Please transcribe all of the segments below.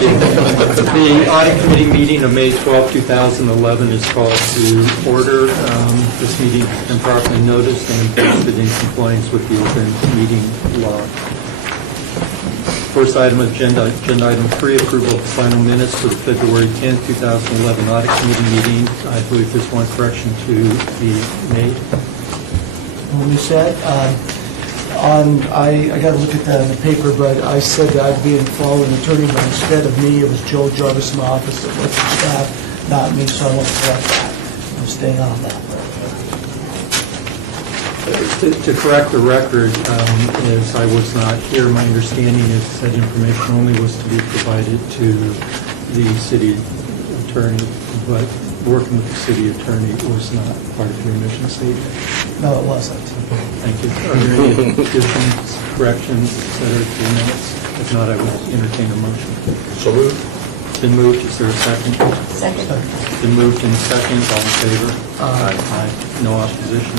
The Audit Committee meeting of May 12, 2011 is called to order. This meeting has been properly noticed and posted in compliance with the open meeting law. First item of agenda item 3, approval of final minutes for the February 10, 2011 Audit Committee meeting. I believe there's one correction to be made. When you said, I got to look at that in the paper, but I said that I'd be following attorney, but instead of me, it was Joe Jarvis in my office that was the staff, not me, so I want to correct that. I'm staying on that. To correct the record, as I was not here, my understanding is that information only was to be provided to the city attorney, but working with the city attorney was not part of your mission statement. No, it wasn't. Thank you. Are there any additions, corrections, et cetera, to the minutes? If not, I will entertain a motion. So moved. It's been moved. Is there a second? Second. It's been moved in second. All in favor? Aye. No opposition.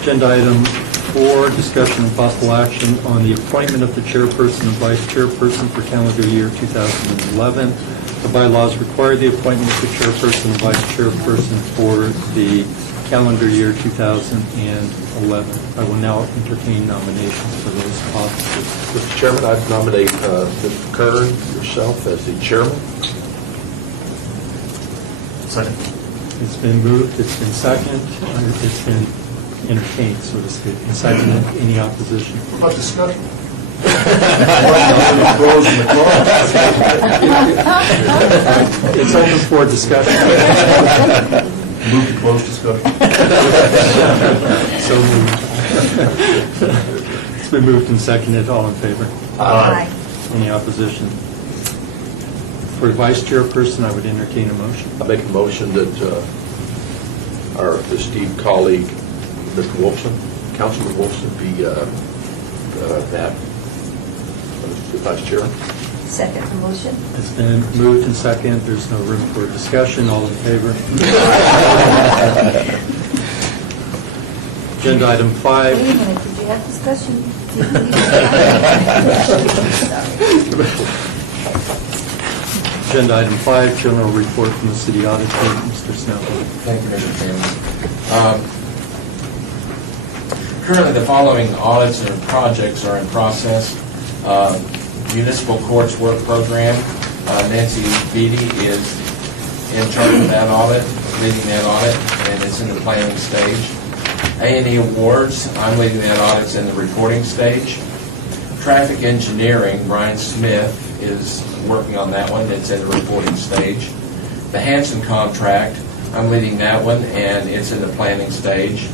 Agenda item 4, discussion and possible action on the appointment of the chairperson and vice chairperson for calendar year 2011. The bylaws require the appointment of the chairperson and vice chairperson for the calendar year 2011. I will now entertain nominations for those offices. Mr. Chairman, I'd nominate Mr. Kern, yourself, as the chairman. Second. It's been moved, it's been seconded, it's been entertained, so to speak, and seconded. Any opposition? What about discussion? It's open for discussion. Move to close discussion. So moved. It's been moved and seconded. All in favor? Aye. Any opposition? For vice chairperson, I would entertain a motion. I make a motion that our esteemed colleague, Mr. Wolfson, Councilman Wolfson, be that the vice chair. Second the motion. It's been moved and seconded. There's no room for discussion. All in favor? Agenda item 5. Wait a minute, did you have discussion? Agenda item 5, general report from the city auditor, Mr. Snell. Thank you, Mr. Chairman. Currently, the following audits and projects are in process. Municipal Courts Work Program, Nancy Beatty is in charge of that audit, leading that audit, and it's in the planning stage. A&E Awards, I'm leading that audit, it's in the reporting stage. Traffic Engineering, Brian Smith is working on that one, it's in the reporting stage. The Hanson Contract, I'm leading that one, and it's in the planning stage.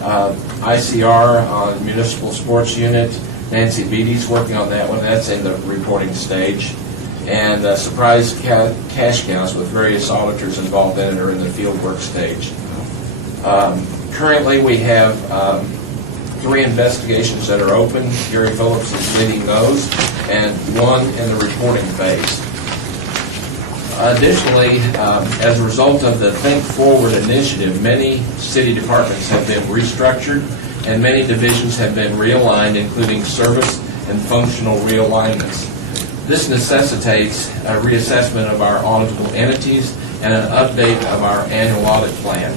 ICR on Municipal Sports Unit, Nancy Beatty's working on that one. That's in the reporting stage. And surprise cash counts with various auditors involved in it are in the field work stage. Currently, we have 3 investigations that are open. Gary Phillips is leading those, and 1 in the reporting phase. Additionally, as a result of the Think Forward initiative, many city departments have been restructured and many divisions have been realigned, including service and functional realignments. This necessitates a reassessment of our auditable entities and an update of our annual audit plan.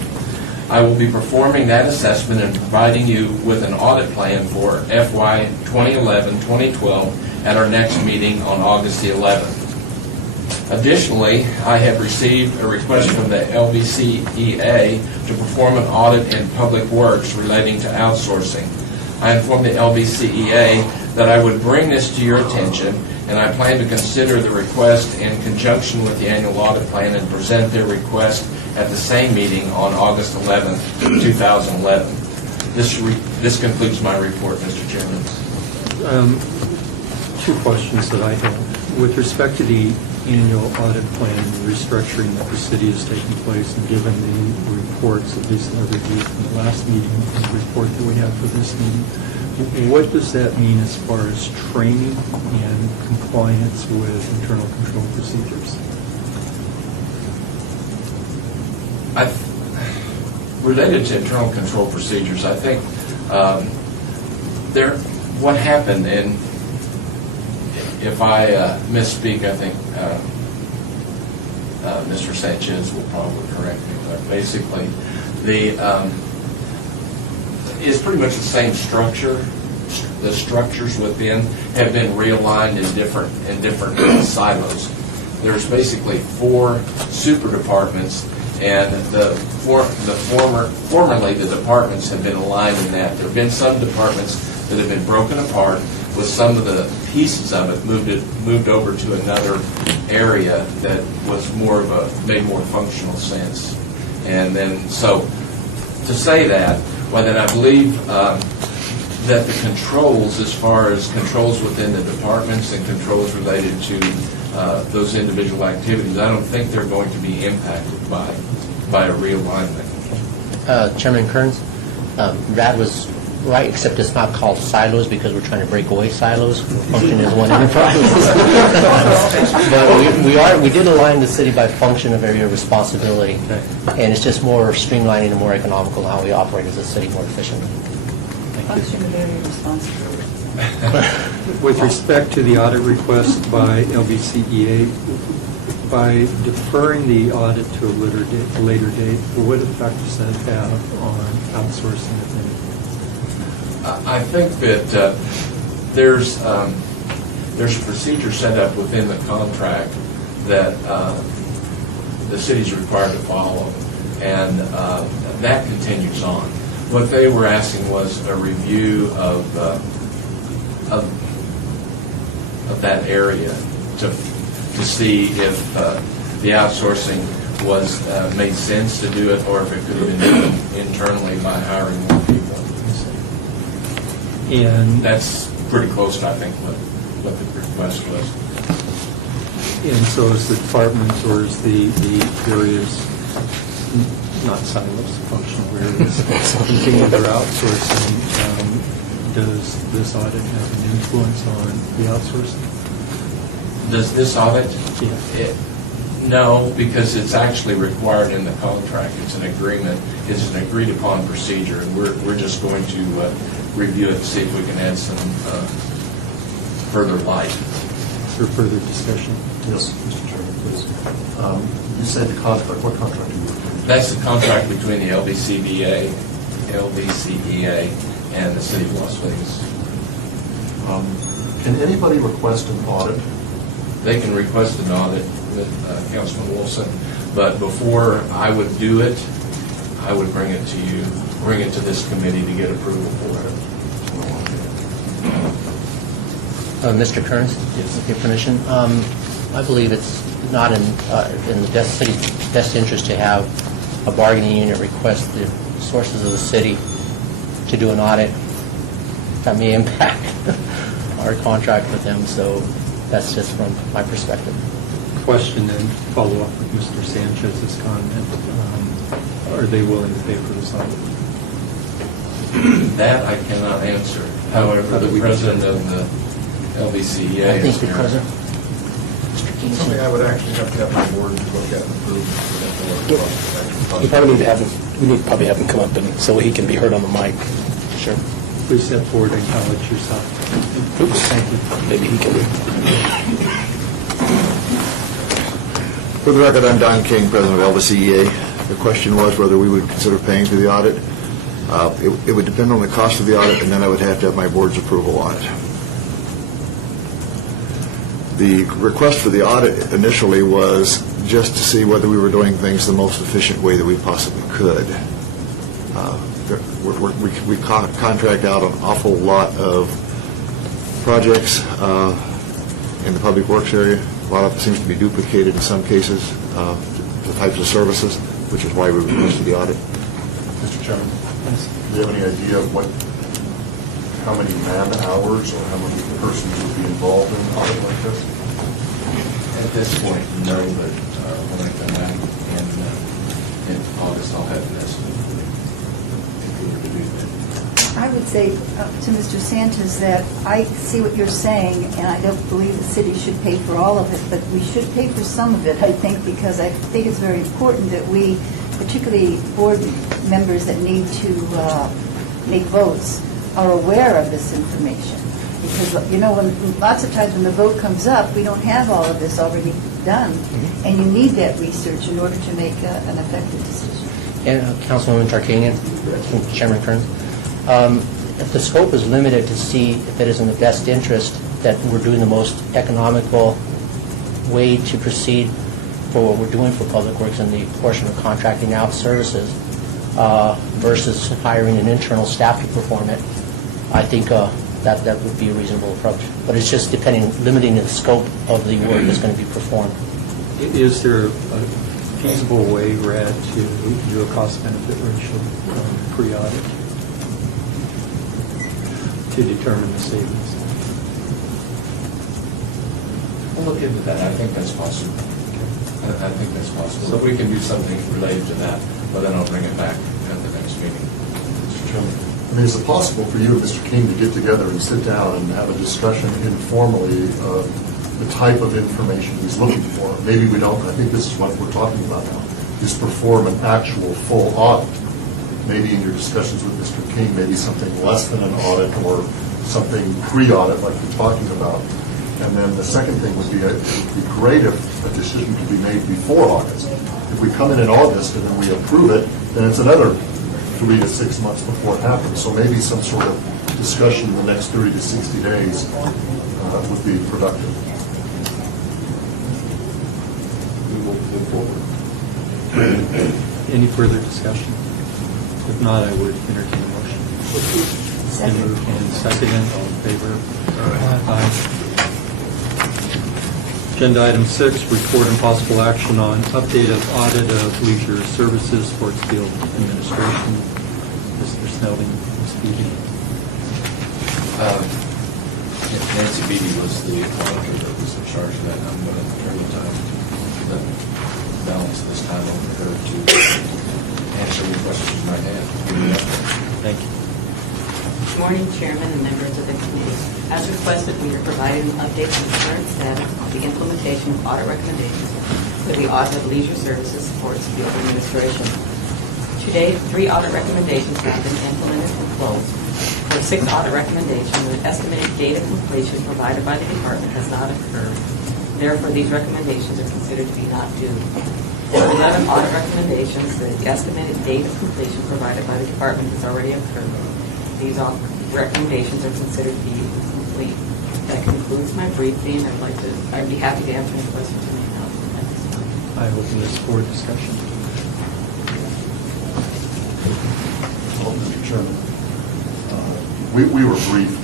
I will be performing that assessment and providing you with an audit plan for FY 2011-2012 at our next meeting on August the 11th. Additionally, I have received a request from the LBCEA to perform an audit in public works relating to outsourcing. I informed the LBCEA that I would bring this to your attention, and I plan to consider the request in conjunction with the annual audit plan and present their request at the same meeting on August 11th, 2011. This concludes my report, Mr. Chairman. 2 questions that I have. With respect to the annual audit plan and restructuring that the city has taken place, and given the reports, at least the review from the last meeting and the report that we have for this meeting, what does that mean as far as training and compliance with internal control procedures? Related to internal control procedures, I think what happened if I misspeak, I think Mr. Sanchez will probably correct me, but basically, it's pretty much the same structure. The structures within have been realigned in different silos. There's basically 4 super departments, and formerly the departments have been aligned in that. There have been some departments that have been broken apart, with some of the pieces of it moved over to another area that was made more functional sense. And then, so to say that, well, then I believe that the controls, as far as controls within the departments and controls related to those individual activities, I don't think they're going to be impacted by a realignment. Chairman Kearns, Brad was right, except it's not called silos because we're trying to break away silos. We're functioning as one enterprise. But we did align the city by function of area of responsibility, and it's just more streamlining and more economical how we operate as a city more efficiently. Function of area responsibility. With respect to the audit request by LBCEA, by deferring the audit to a later date, what effect does that have on outsourcing, if any? I think that there's a procedure set up within the contract that the city's required to follow, and that continues on. What they were asking was a review of that area to see if the outsourcing made sense to do it, or if it could have been done internally by hiring more people. And That's pretty close to, I think, what the request was. And so is the department, or is the various, not silos, functional areas, continue their outsourcing? Does this audit have an influence on the outsourcing? Does this audit? Yeah. No, because it's actually required in the contract. It's an agreement. It's an agreed-upon procedure, and we're just going to review it and see if we can add some further light. Is there further discussion? Yes, Mr. Chairman, please. You said the contract, what contract are you referring to? That's the contract between the LBCEA, and the City of Las Vegas. Can anybody request an audit? They can request an audit with Councilman Wilson, but before I would do it, I would bring it to you, bring it to this committee to get approval for it. Mr. Kearns, with your permission, I believe it's not in the city's best interest to have a bargaining unit request the sources of the city to do an audit. That may impact our contract with them, so that's just from my perspective. Question and follow up with Mr. Sanchez's comment. Are they willing to pay for this audit? That I cannot answer. However, the president of the LBCEA I think is the here. president. Something I would actually have to have my board look at and approve. We probably need to have him, probably have him come up and so he can be heard on the mic. Sure. Please step forward and acknowledge yourself. Oops. Thank you. Maybe he can. For the record, I'm Don King, president of LBCEA. The question was whether we would consider paying for the audit. It would depend on the cost of the audit, and then I would have to have my board's approval on it. The request for the audit initially was just to see whether we were doing things the most efficient way that we possibly could. We contract out an awful lot of projects in the public works area. A lot of it seems to be duplicated in some cases, the types of services, which is why we requested the audit. Mr. Chairman, do you have any idea of how many man-hours or how many persons would be involved in an audit like this? At this point, no, but when I come back in August, I'll have an estimate if we were to do that. I would say to Mr. Sanchez that I see what you're saying, and I don't believe the city should pay for all of it, but we should pay for some of it, I think, because I think it's very important that we, particularly board members that need to make votes, are aware of this information. because, when lots of times when the vote comes up, we don't have all of this already done, and you need that research in order to make an effective decision. And Councilwoman Tarkanian, Chairman Kearns, if the scope is limited to see if it is in the best interest that we're doing the most economical way to proceed for what we're doing for Public Works and the portion of contracting out services versus hiring an internal staff to perform it, I think that would be a reasonable approach. But it's just limiting the scope of the work that's going to be performed. Is there a feasible way, Brad, to do a cost-benefit ratio pre-audit to determine the savings? We'll look into that. I think that's possible. I think that's possible. So we can do something related to that, but then I'll bring it back at the next meeting. Mr. Chairman, I mean, is it possible for you and Mr. King to get together and sit down and have a discussion informally of the type of information he's looking for? Maybe we don't, I think this is what we're talking about now, is perform an actual full audit. Maybe in your discussions with Mr. King, maybe something less than an audit or something pre-audit like you're talking about. And then the second thing would be, it would be great if a decision could be made before August. If we come in August and then we approve it, then it's another 3 to 6 months before it happens. So maybe some sort of discussion in the next 30 to 60 days would be productive. We will move forward. Any further discussion? If not, I would entertain a motion. Second. Moved and seconded. All in favor? Aye. Agenda item 6, report and possible action on update of audit of leisure services, sports field administration. Mr. Snelling, Ms. Beebe. Nancy Beebe was the auditor that was in charge of that. I'm going to turn the balance of this time over to her to answer any questions you might have. Thank you. Good morning, Chairman and members of the committee. As requested, we are providing an update on the current status of the implementation of audit recommendations for the audit of leisure services sports field administration. To date, 3 audit recommendations have been implemented and closed. For 6 audit recommendations, the estimated date of completion provided by the department has not occurred. Therefore, these recommendations are considered to be not due. For 11 audit recommendations, the estimated date of completion provided by the department has already occurred. These recommendations are considered to be complete. That concludes my briefing. I'd be happy to answer any questions you may have at this time. I open this for discussion. Well, Mr. Chairman, we were briefed,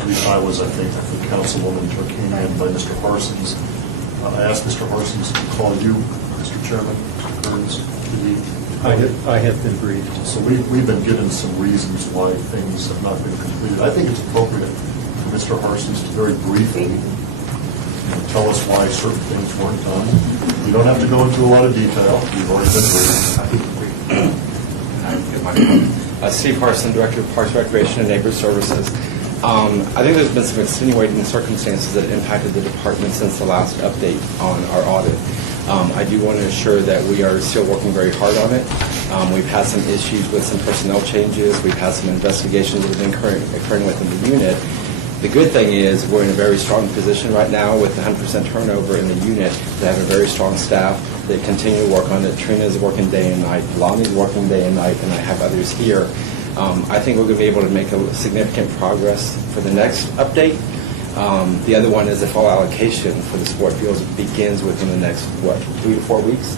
at least I was, I think Councilwoman Tarkanian by Mr. Parsons. I asked Mr. Parsons to call you, Mr. Chairman, Mr. Kearns, I have been briefed. So we've been given some reasons why things have not been completed. I think it's appropriate for Mr. Parsons to very briefly tell us why certain things weren't done. You don't have to go into a lot of detail. You've already been briefed. Steve Harson, Director of Parks, Recreation, and Neighborhood Services. I think there's been some extenuating circumstances that impacted the department since the last update on our audit. I do want to assure that we are still working very hard on it. We've had some issues with some personnel changes. We've had some investigations that have been occurring within the unit. The good thing is we're in a very strong position right now with 100% turnover in the unit to have a very strong staff that continue to work on it. Trina's working day and night. Lonnie's working day and night, and I have others here. I think we're going to be able to make a significant progress for the next update. The other one is the full allocation for the sport fields begins within the next, 3 to 4 weeks.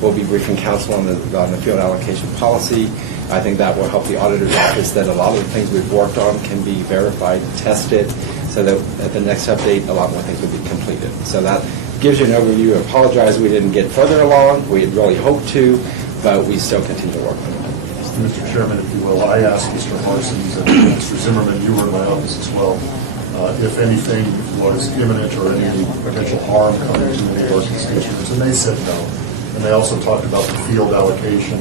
We'll be briefing council on the field allocation policy. I think that will help the auditor's office that a lot of the things we've worked on can be verified, tested, so that at the next update, a lot more things will be completed. So that gives you an overview. I apologize we didn't get further along. We had really hoped to, but we still continue to work on it. Mr. Chairman, if you will, I asked Mr. Parsons and Mr. Zimmerman, you were in my office as well, if anything was imminent or any potential harm coming to any of our constituents, and they said no. And they also talked about the field allocation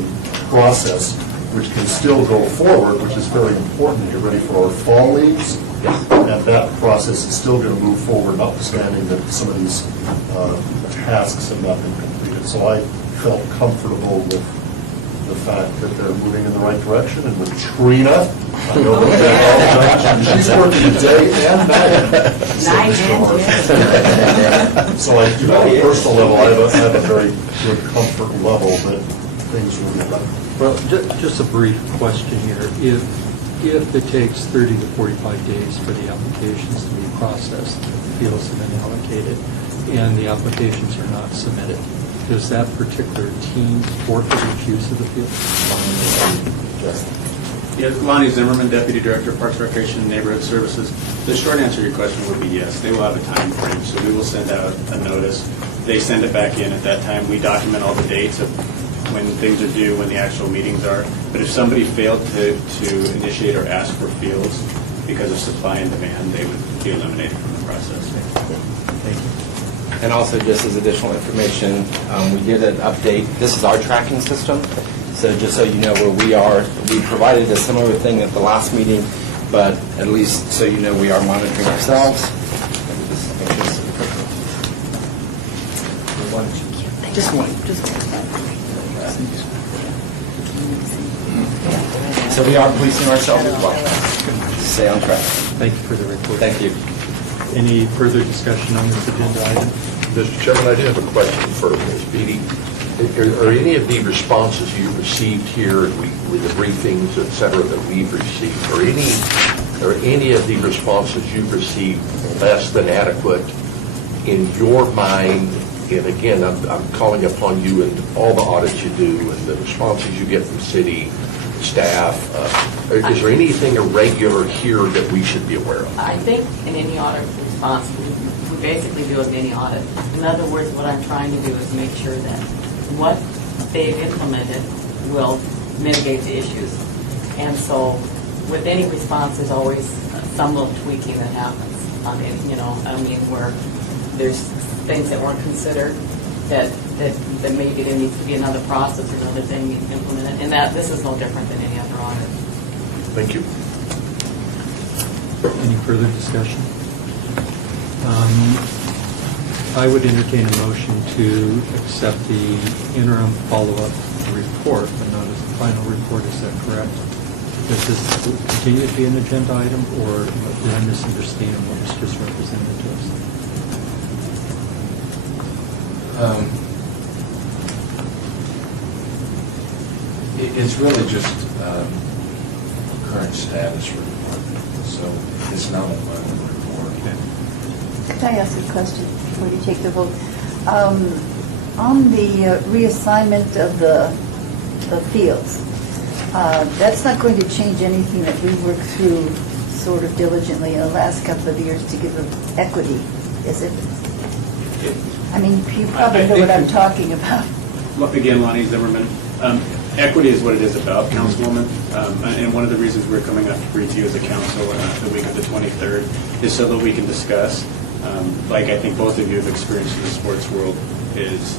process, which can still go forward, which is very important to get ready for our fall leagues. And that process is still going to move forward, notwithstanding that some of these tasks have not been completed. So I felt comfortable with the fact that they're moving in the right direction, and with Trina, I know that she's working day and night. Night and day. So like, on a personal level, I have a very good comfort level that things will be done. Well, just a brief question here. If it takes 30 to 45 days for the applications to be processed, the fields have been allocated, and the applications are not submitted, does that particular team forfeit its use of the field? Yeah, Lonnie Zimmerman, Deputy Director of Parks, Recreation, and Neighborhood Services. The short answer to your question would be yes. They will have a time frame, so we will send out a notice. They send it back in. At that time, we document all the dates of when things are due, when the actual meetings are. But if somebody failed to initiate or ask for fields because of supply and demand, they would be eliminated from the process. Thank you. And also, just as additional information, we did an update. This is our tracking system. So just so you know where we are, we provided a similar thing at the last meeting, but at least so you know we are monitoring ourselves. Just one. So we are policing ourselves as well. Stay on track. Thank you for the report. Thank you. Any further discussion on this agenda item? Mr. Chairman, I do have a question for Ms. Beatty. Are any of the responses you received here with the briefings, et cetera, that we've received, are any of the responses you've received less than adequate in your mind? And again, I'm calling upon you and all the audits you do and the responses you get from city staff. Is there anything irregular here that we should be aware of? I think in any audit response, we basically do it in any audit. In other words, what I'm trying to do is make sure that what they've implemented will mitigate the issues. And so with any response, there's always some little tweaking that happens. I mean, where there's things that weren't considered that maybe there needs to be another process or another thing implemented. And that this is no different than any other audit. Thank you. Any further discussion? I would entertain a motion to accept the interim follow-up report, but not as the final report. Is that correct? Does this continue to be an agenda item, or did I misunderstand what was just represented to us? It's really just current status report, so it's not a final report. Could I ask a question before you take the vote? On the reassignment of the fields, that's not going to change anything that we worked through sort of diligently in the last couple of years to give them equity, is it? I mean, you probably know what I'm talking about. Again, Lonnie Zimmerman. Equity is what it is about, Councilwoman. And one of the reasons we're coming up to brief you as a council the week of the 23rd is so that we can discuss, like I think both of you have experienced in the sports world, is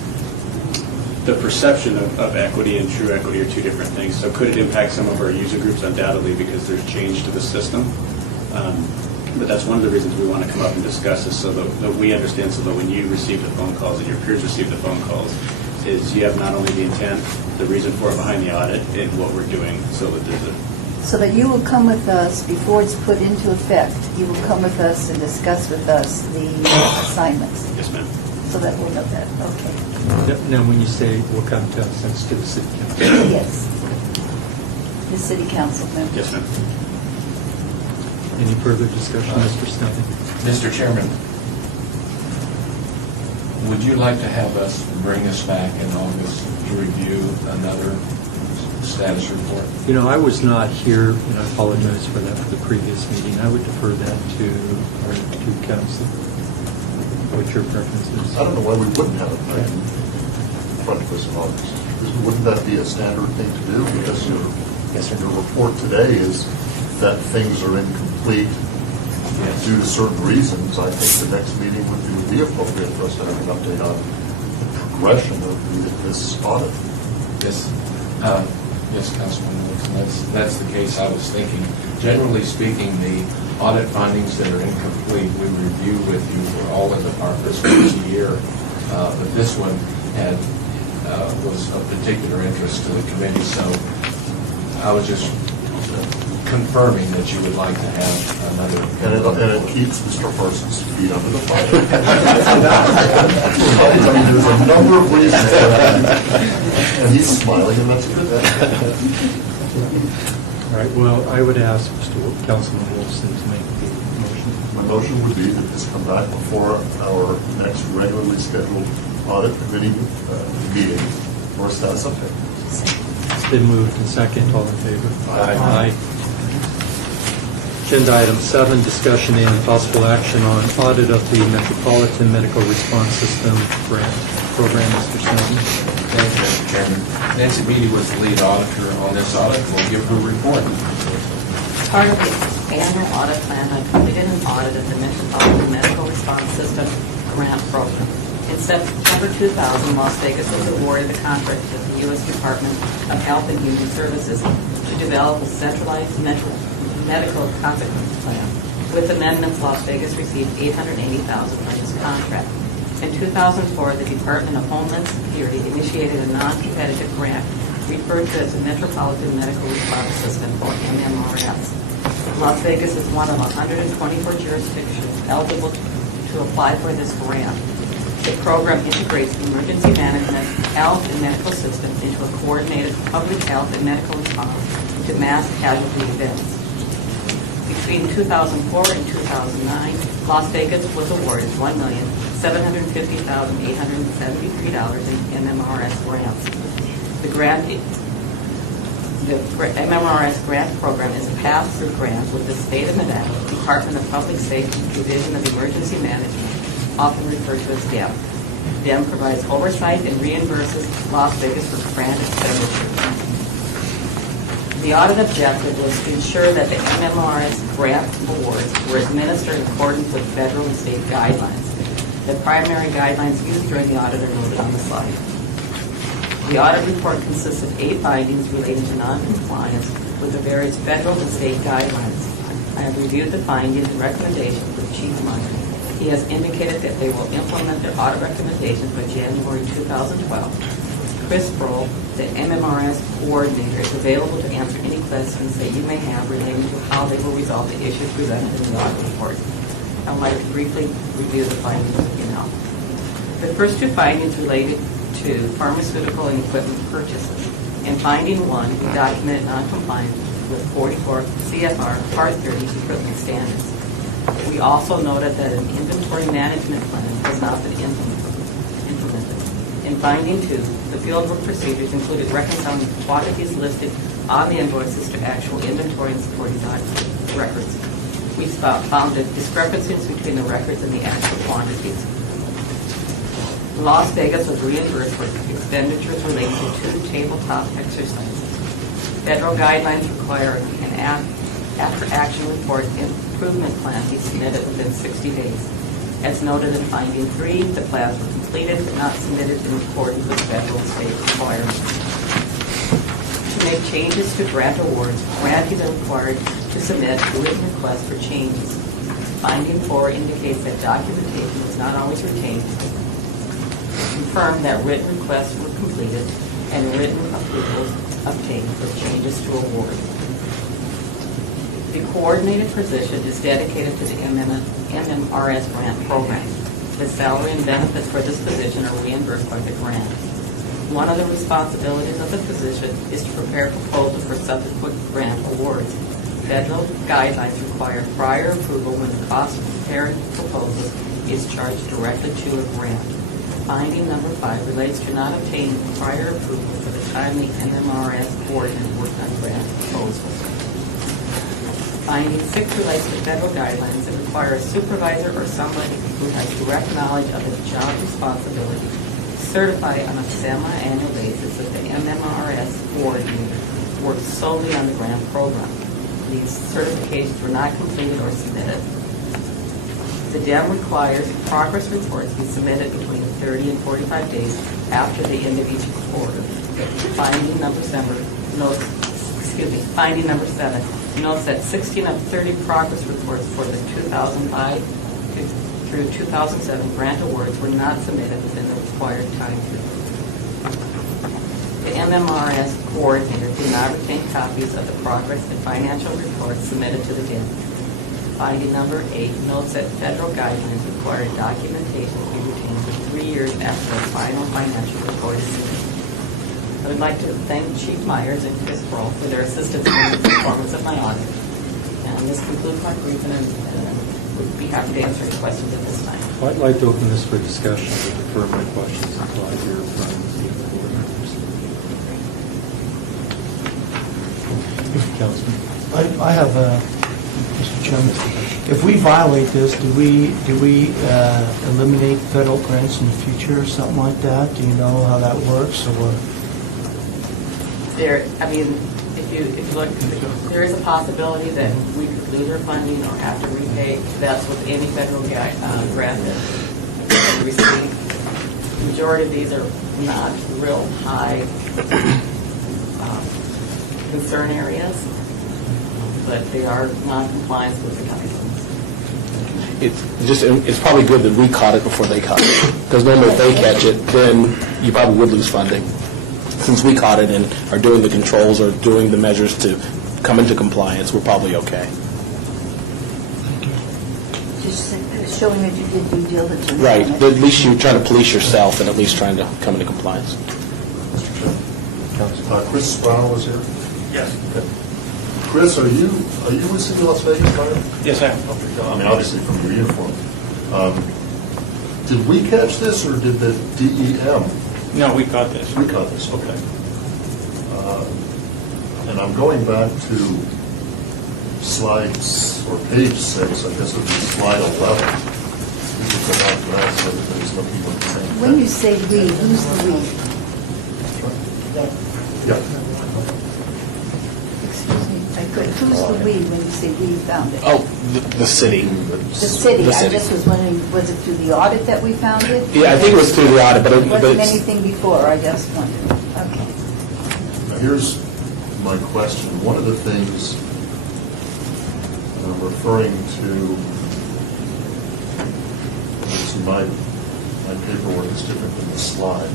the perception of equity and true equity are two different things. So could it impact some of our user groups? Undoubtedly, because there's change to the system. But that's one of the reasons we want to come up and discuss this, so that we understand, so that when you receive the phone calls and your peers receive the phone calls, is you have not only the intent, the reason for it behind the audit, and what we're doing, so that there's a... So that you will come with us, before it's put into effect, you will come with us and discuss with us the assignments. Yes, ma'am. So that we'll know that, okay. Now, when you say we'll come to us, that's to the city council. Yes. The city council members. Yes, ma'am. Any further discussion, Mr. Snelling? Mr. Chairman, would you like to have us bring us back in August to review another status report? You know, I was not here, and I apologize for that for the previous meeting. I would defer that to our two council. What your preference is? I don't know why we wouldn't have it right in front of us in August. Wouldn't that be a standard thing to do? Because your report today is that things are incomplete due to certain reasons. I think the next meeting would be appropriate for us to have an update on the progression of this audit. Yes. Yes, Councilman Wilson, that's the case I was thinking. Generally speaking, the audit findings that are incomplete, we review with you for all the departments once a year. But this one had was of particular interest to the committee. So I was just confirming that you would like to have another. And it keeps Mr. Parsons' feet under the fire. I mean, there's a number of reasons for that. And he's smiling, and that's a good thing. All right, well, I would ask Councilman Wolfson to make the motion. My motion would be that this come back before our next regularly scheduled audit committee meeting for a status update. It's been moved and second. All in favor? Aye. Agenda item 7, discussion and possible action on audit of the Metropolitan Medical Response System grant program. Mr. Snowden. Thank you, Mr. Chairman. Nancy Beatty was the lead auditor on this audit. We'll give her a report. As part of the annual audit plan, I completed an audit of the Metropolitan Medical Response System grant program. In September 2000, Las Vegas was awarded a contract with the U.S. Department of Health and Human Services to develop a centralized medical consequence plan. With amendments, Las Vegas received $880,000 from this contract. In 2004, the Department of Homeland Security initiated a non-competitive grant referred to as the Metropolitan Medical Response System, or MMRS. Las Vegas is one of 124 jurisdictions eligible to apply for this grant. The program integrates emergency management, health, and medical systems into a coordinated public health and medical response to mass casualty events. Between 2004 and 2009, Las Vegas was awarded $1,750,873 in MMRS grants. The MMRS grant program is a pass-through grant with the State of Nevada Department of Public Safety Division of Emergency Management, often referred to as DEM. DEM provides oversight and reimburses Las Vegas for grant expenditures. The audit objective was to ensure that the MMRS grant awards were administered in accordance with federal and state guidelines. The primary guidelines used during the audit are noted on the slide. The audit report consists of 8 findings relating to noncompliance with the various federal and state guidelines. I have reviewed the findings and recommendations with Chief Munter. He has indicated that they will implement their audit recommendations by January 2012. Chris Broll, the MMRS coordinator, is available to answer any questions that you may have relating to how they will resolve the issues presented in the audit report. I would like to briefly review the findings with you now. The first 2 findings related to pharmaceutical and equipment purchases. In finding 1, we documented noncompliance with 44 CFR Part 30 equipment standards. We also noted that an inventory management plan has not been implemented. In finding 2, the fieldwork procedures included reconciling the quantities listed on the invoices to actual inventory and supporting records. We found that discrepancies between the records and the actual quantities. Las Vegas was reimbursed for expenditures related to 2 tabletop exercises. Federal guidelines require an after-action report improvement plan be submitted within 60 days. As noted in finding 3, the plans were completed but not submitted in accordance with federal and state requirements. To make changes to grant awards, grantees are required to submit written requests for changes. Finding 4 indicates that documentation was not always retained. Confirm that written requests were completed and written approvals obtained for changes to award. The coordinated position is dedicated to the MMRS grant program. The salary and benefits for this position are reimbursed by the grant. One of the responsibilities of the position is to prepare proposals for subsequent grant awards. Federal guidelines require prior approval when the cost of preparing proposals is charged directly to a grant. Finding number 5 relates to not obtaining prior approval for the time the MMRS coordinator worked on grant proposals. Finding 6 relates to federal guidelines that require a supervisor or somebody who has direct knowledge of the job responsibility to certify on a semi-annual basis that the MMRS coordinator works solely on the grant program. These certifications were not completed or submitted. The DEM requires progress reports be submitted between 30 and 45 days after the end of each quarter. Finding number 7 notes that 16 of 30 progress reports for the 2005 through 2007 grant awards were not submitted within the required time period. MMRS coordinator did not retain copies of the progress and financial reports submitted to the DIN. Finding number 8 notes that federal guidelines require documentation to be retained for 3 years after a final financial report is submitted. I would like to thank Chief Myers and Chris Kroll for their assistance in the performance of my audit. And this concludes my briefing, and would be happy to answer any questions at this time. I'd like to open this for discussion, but defer my questions until I hear from the board members. Councilman? I have, Mr. Chairman, if we violate this, do we eliminate federal grants in the future or something like that? Do you know how that works, or? There, I mean, if you look, there is a possibility that we could lose our funding or have to repay. That's with any federal grant that we receive. The majority of these are not real high concern areas, but they are non-compliance with the guidelines. It's probably good that we caught it before they caught it, because normally if they catch it, then you probably would lose funding. Since we caught it and are doing the controls or doing the measures to come into compliance, we're probably okay. Just showing that you did due diligence. Right, on it. but at least you're trying to police yourself and at least trying to come into compliance. Mr. Chairman. Chris Sproul is here. Yes. Okay. Chris, are you with City of Las Vegas, right? Yes, I am. Okay, I mean, obviously from your uniform. Did we catch this, or did the DEM? No, we got this. We caught this, okay. And I'm going back to slides, or page 6, I guess it would be slide 11. We could go back to that so everybody's looking at the same thing. When you say we, who's the we? Yeah. Excuse me, who's the we when you say we found it? Oh, the city. The city. The I city. just was wondering, was it through the audit that we found it? Yeah, I think it was through the audit, but It wasn't it's... anything before, I just wondered. Okay. Now, here's my question. One of the things I'm referring to, see, my paperwork is different than the slide.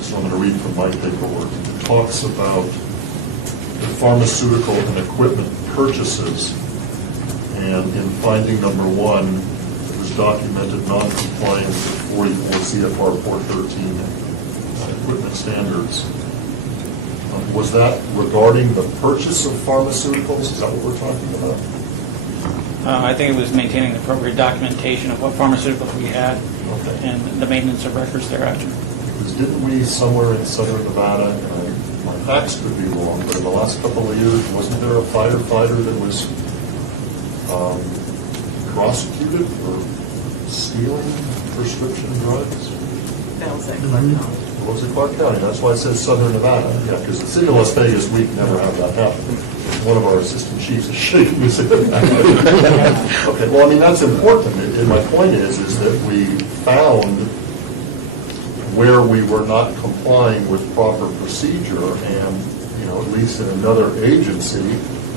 So I'm going to read from my paperwork. It talks about the pharmaceutical and equipment purchases, and in finding number 1, it was documented non-compliance with 44 CFR 413 equipment standards. Was that regarding the purchase of pharmaceuticals? Is that what we're talking about? I think it was maintaining the appropriate documentation of what pharmaceuticals we had Okay. and the maintenance of records thereafter. Because didn't we, somewhere in southern Nevada, and my facts could be wrong, but in the last couple of years, wasn't there a firefighter that was prosecuted for stealing prescription drugs? That was at Clark County. What was it, Clark County? That's why it says southern Nevada. Yeah, because the city of Las Vegas, we never have that happen. One of our assistant chiefs is shaking his head. Okay, well, I mean, that's important. And my point is that we found where we were not complying with proper procedure, and, at least in another agency,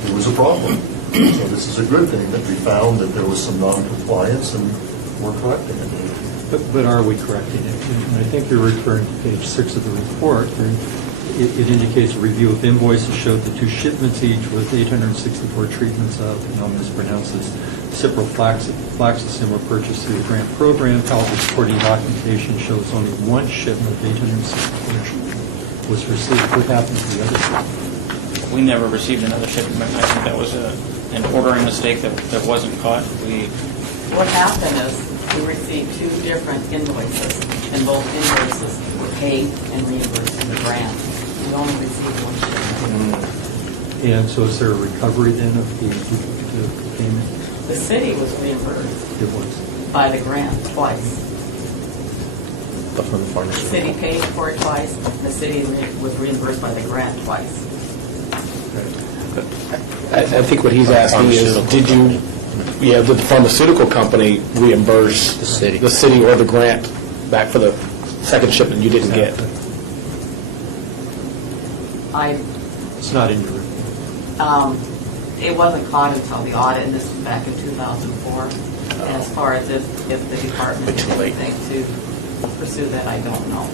it was a problem. So this is a good thing that we found that there was some non-compliance, and we're correcting it. But are we correcting it? And I think you're referring to page 6 of the report. And it indicates a review of invoices showed the 2 shipments each with 864 treatments of, and I'll mispronounce this, ciprofloxacin were purchased through the grant program. However, supporting documentation shows only 1 shipment of 864 treatments was received. What happened to the other shipment? We never received another shipment. I think that was an ordering mistake that wasn't caught. What happened is we received 2 different invoices, and both invoices were paid and reimbursed in the grant. We only received 1 shipment. And so is there a recovery then of the payment? The city was reimbursed It was. by the grant twice. But from the The pharmaceutical. city paid for it twice, the city was reimbursed by the grant twice. I think what he's asking is, did the pharmaceutical company reimburse The city. or the grant back for the second shipment you didn't get? It's not in your report. It wasn't caught until the audit, and this was back in 2004. And as far as if the department But too did late. anything to pursue that, I don't know.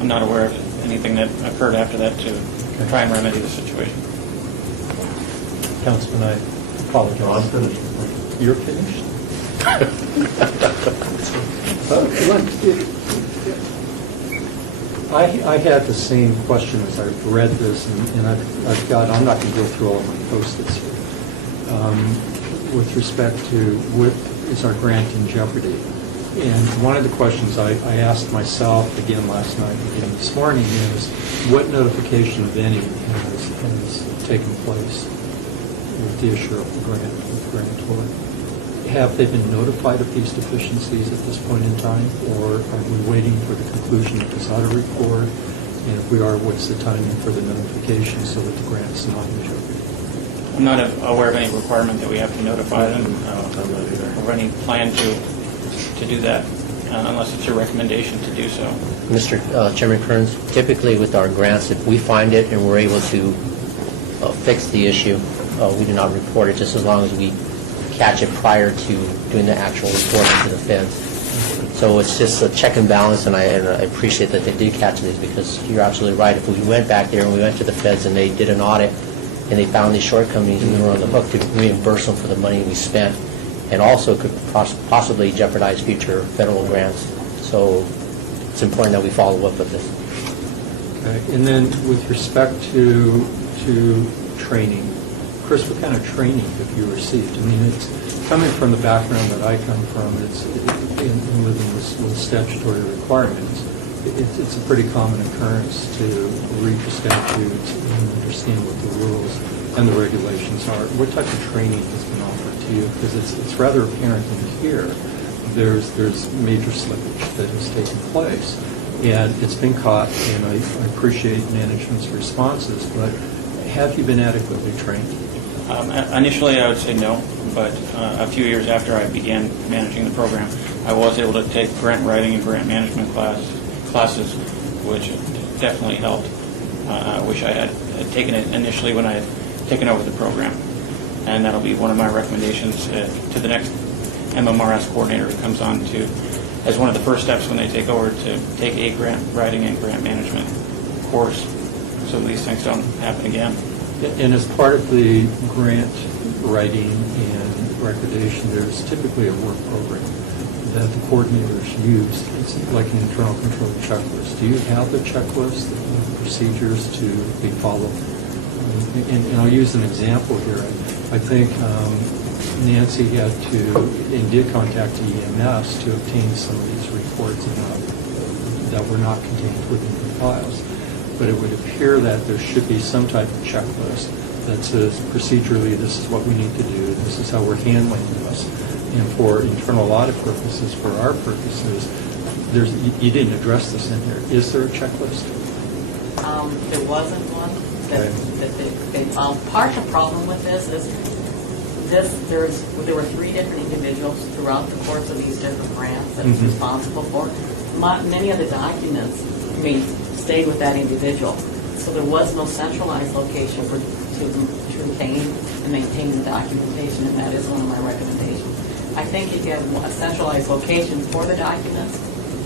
I'm not aware of anything that occurred after that to try and remedy the situation. Councilman, I apologize. No, I'm finished. You're finished? I had the same question as I read this, and I'm not going to go through all of my post-its here. With respect to what is our grant in jeopardy? And one of the questions I asked myself again last night, again this morning, is what notification, if any, has taken place with the issue of the grant, with the grantor? Have they been notified of these deficiencies at this point in time, or are we waiting for the conclusion of this audit report? And if we are, what's the timing for the notification so that the grant's not in jeopardy? I'm not aware of any requirement that we have to notify them or any plan to do that unless it's your recommendation to do so. Mr. Chairman Kearns, typically with our grants, if we find it and we're able to fix the issue, we do not report it just as long as we catch it prior to doing the actual reporting to the feds. So it's just a check and balance, and I appreciate that they did catch these, because you're absolutely right. If we went back there and we went to the feds and they did an audit and they found these shortcomings, and we were on the hook to reimburse them for the money we spent, and also could possibly jeopardize future federal grants. So it's important that we follow up with this. Okay. And then with respect to training, Chris, what kind of training have you received? I mean, it's coming from the background that I come from. It's in living with statutory requirements. It's a pretty common occurrence to read the statutes and understand what the rules and the regulations are. What type of training has been offered to you? Because it's rather apparent in here. There's major slippage that has taken place, and it's been caught. And I appreciate management's responses, but have you been adequately trained? Initially, I would say no, but a few years after I began managing the program, I was able to take grant writing and grant management classes, which definitely helped. I wish I had taken it initially when I had taken over the program, and that'll be one of my recommendations to the next MMRS coordinator who comes on to, as one of the first steps when they take over, to take a grant writing and grant management course, so these things don't happen again. And as part of the grant writing and recordation, there's typically a work program that the coordinators use. It's like an internal control checklist. Do you have the checklist, the procedures to be followed? And I'll use an example here. I think Nancy had to, and did contact EMS to obtain some of these reports that were not contained within the files. But it would appear that there should be some type of checklist that says procedurally this is what we need to do, this is how we're handling this. And for internal audit purposes, for our purposes, you didn't address this in here. Is there a checklist? There wasn't one. Part of the problem with this is there were 3 different individuals throughout the course of these different grants that was responsible for. Many of the documents, stayed with that individual. So there was no centralized location to retain and maintain the documentation, and that is one of my recommendations. I think if you have a centralized location for the documents,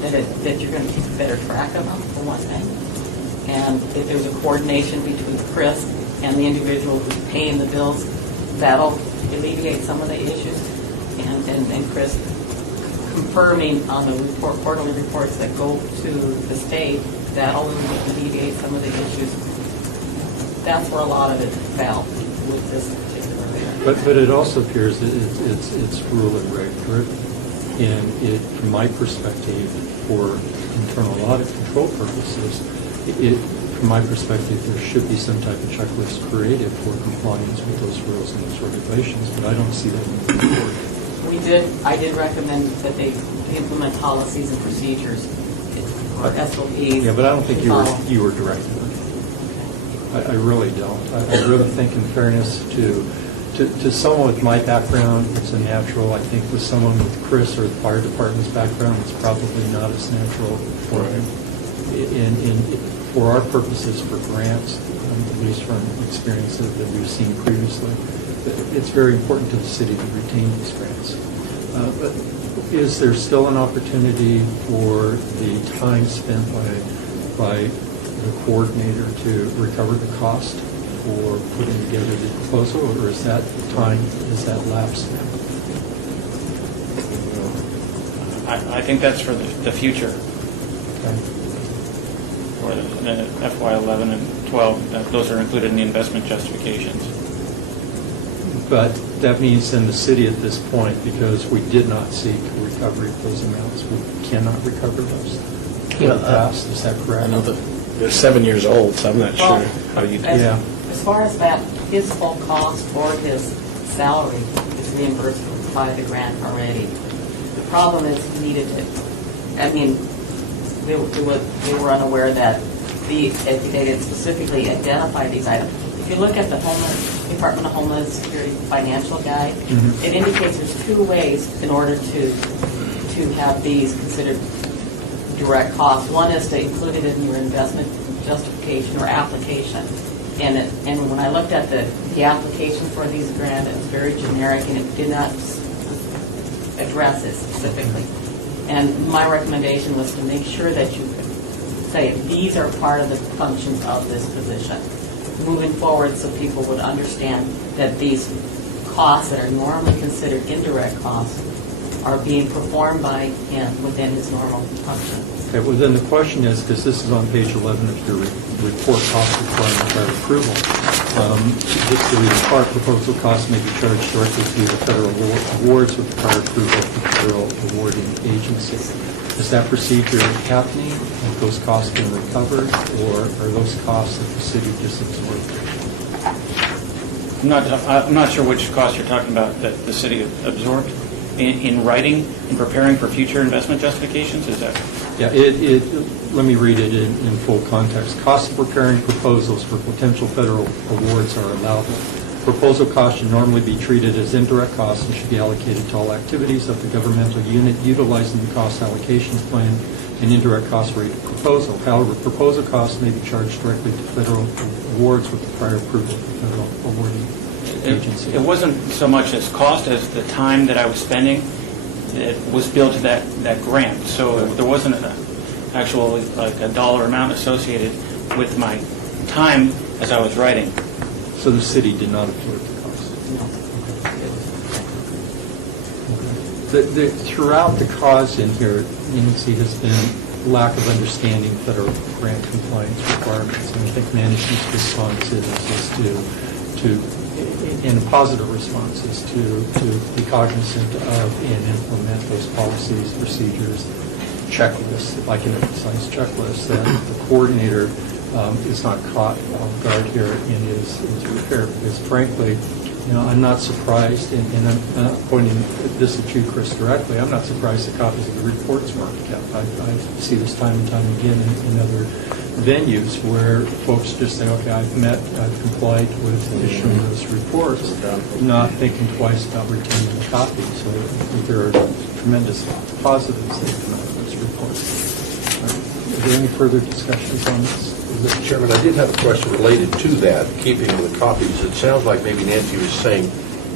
that you're going to keep better track of them, for one thing. And if there's a coordination between Chris and the individual who's paying the bills, that'll alleviate some of the issues. And Chris confirming on the quarterly reports that go to the state, that'll alleviate some of the issues. That's where a lot of it fell with this particular area. But it also appears that it's rule and reg driven. And from my perspective, for internal audit control purposes, from my perspective, there should be some type of checklist created for compliance with those rules and those regulations, but I don't see that in the report. I did recommend that they implement policies and procedures or SOPs. Yeah, but I don't think you were directed. I really don't. I really think, in fairness to someone with my background, it's a natural. I think with someone with Chris or the fire department's background, it's probably not as natural for him. And for our purposes for grants, at least from experiences that we've seen previously, it's very important to the city to retain these grants. But is there still an opportunity for the time spent by by the coordinator to recover the cost for putting together the proposal, or is that lapsed now? I think that's for the future, Okay. for the FY11 and 12. Those are included in the investment justifications. But that means then the city at this point, because we did not seek recovery of those amounts, we cannot recover those for the past, is that correct? I know they're 7 years old, so I'm not sure how you do that. Yeah. As far as that, his full cost for his salary is reimbursed by the grant already. The problem is he needed to, they were unaware that they didn't specifically identify these items. If you look at the Department of Homeland Security financial guide, it indicates there's 2 ways in order to have these considered direct costs. One is to include it in your investment justification or application. And when I looked at the application for these grants, it was very generic and it did not address it specifically. And my recommendation was to make sure that you say these are part of the functions of this position moving forward, so people would understand that these costs that are normally considered indirect costs are being performed by him within his normal function. Okay, well then the question is, because this is on page 11 of your report, cost requirement by approval, just to read the part, proposal costs may be charged directly to the federal awards with prior approval of the federal awarding agency. Is that procedure happening? Are those costs being recovered, or are those costs that the city just absorbed? I'm not sure which cost you're talking about that the city absorbed. In writing, in preparing for future investment justifications, is that? Yeah, let me read it in full context. Costs of preparing proposals for potential federal awards are allowable. Proposal costs should normally be treated as indirect costs and should be allocated to all activities of the governmental unit utilizing the cost allocation plan and indirect cost rate of proposal. However, proposal costs may be charged directly to federal awards with the prior approval of the federal awarding agency. It wasn't so much as cost as the time that I was spending. It was billed to that grant, so there wasn't an actual like a dollar amount associated with my time as I was writing. So the city did not absorb the cost? Throughout the cause in here, see, has been lack of understanding federal grant compliance requirements. And I think management's response is in a positive response is to be cognizant of and implement those policies, procedures, checklists, if I can emphasize checklists, that the coordinator is not caught off guard here in his repair. Because frankly, I'm not surprised, and I'm not pointing this at you, Chris, directly, I'm not surprised that copies of the reports weren't kept. I see this time and time again in other venues where folks just say, okay, I've complied with issuing those reports, not thinking twice about retaining the copy. So I think there are tremendous positives that come out of those reports. Are there any further discussions on this? Mr. Chairman, I did have a question related to that, keeping the copies. It sounds like maybe Nancy was saying,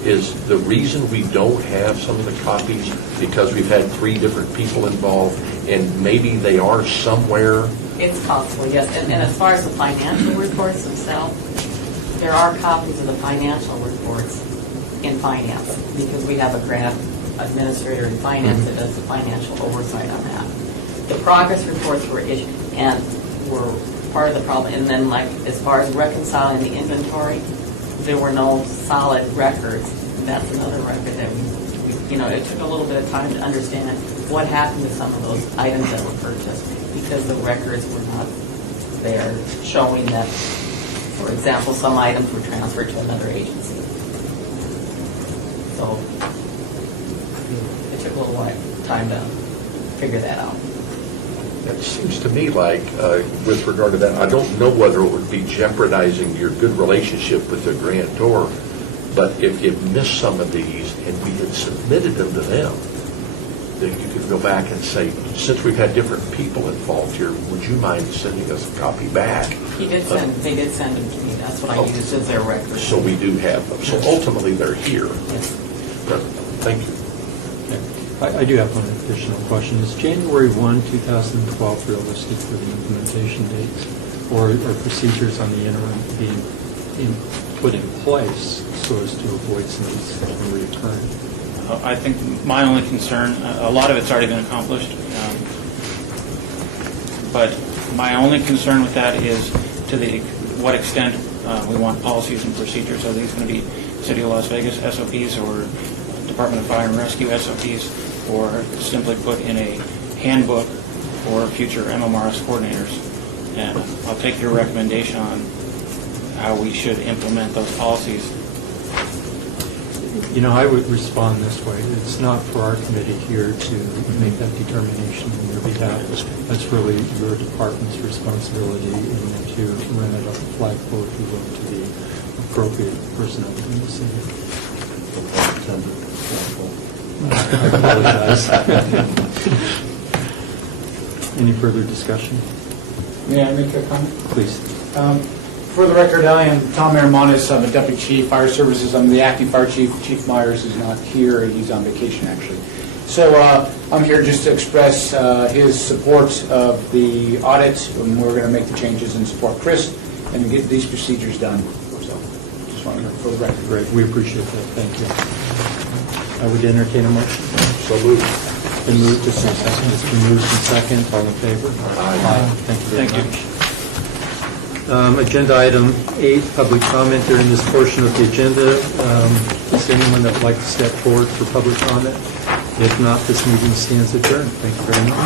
is the reason we don't have some of the copies because we've had 3 different people involved, and maybe they are somewhere? It's possible, yes. And as far as the financial reports themselves, there are copies of the financial reports in finance, because we have a grant administrator in finance that does the financial oversight on that. The progress reports were issued and were part of the problem. And then, like, as far as reconciling the inventory, there were no solid records. And that's another record that we it took a little bit of time to understand what happened to some of those items that were purchased, because the records were not there showing that, for example, some items were transferred to another agency. So it took a little time to figure that out. It seems to me like, with regard to that, I don't know whether it would be jeopardizing your good relationship with the grantor, but if you missed some of these and we had submitted them to them, then you could go back and say, since we've had different people involved here, would you mind sending us a copy back? They did send them to me. That's what I used as their record. So we do have them. So ultimately, they're here. Yes. Thank you. I do have one additional question. Is January 1, 2012 realistic for the implementation dates? Or are procedures on the interim being put in place so as to avoid some of these from reoccurring? I think my only concern, a lot of it's already been accomplished, but my only concern with that is to what extent we want policies and procedures. Are these going to be City of Las Vegas SOPs or Department of Fire and Rescue SOPs, or simply put in a handbook for future MMRS coordinators? And I'll take your recommendation on how we should implement those policies. You know, I would respond this way. It's not for our committee here to make that determination on your behalf. That's really your department's responsibility, and to run it up the flagpole, if you will, to the appropriate personnel in the city. I apologize. Any further discussion? May I make a comment? Please. For the record, I am Tom Aramanis. I'm a Deputy Chief, Fire Services. I'm the Acting Fire Chief. Chief Myers is not here. He's on vacation, actually. So I'm here just to express his support of the audit, and we're going to make the changes and support Chris and get these procedures done. So just wanted to, for the record. Great. We appreciate that. Thank you. I would entertain a motion. So moved. It's been moved to second. It's been moved and second. All in favor? Aye. Thank you very much. Agenda item 8, public comment during this portion of the agenda. Is there anyone that would like to step forward for public comment? If not, this meeting stands adjourned. Thank you very much.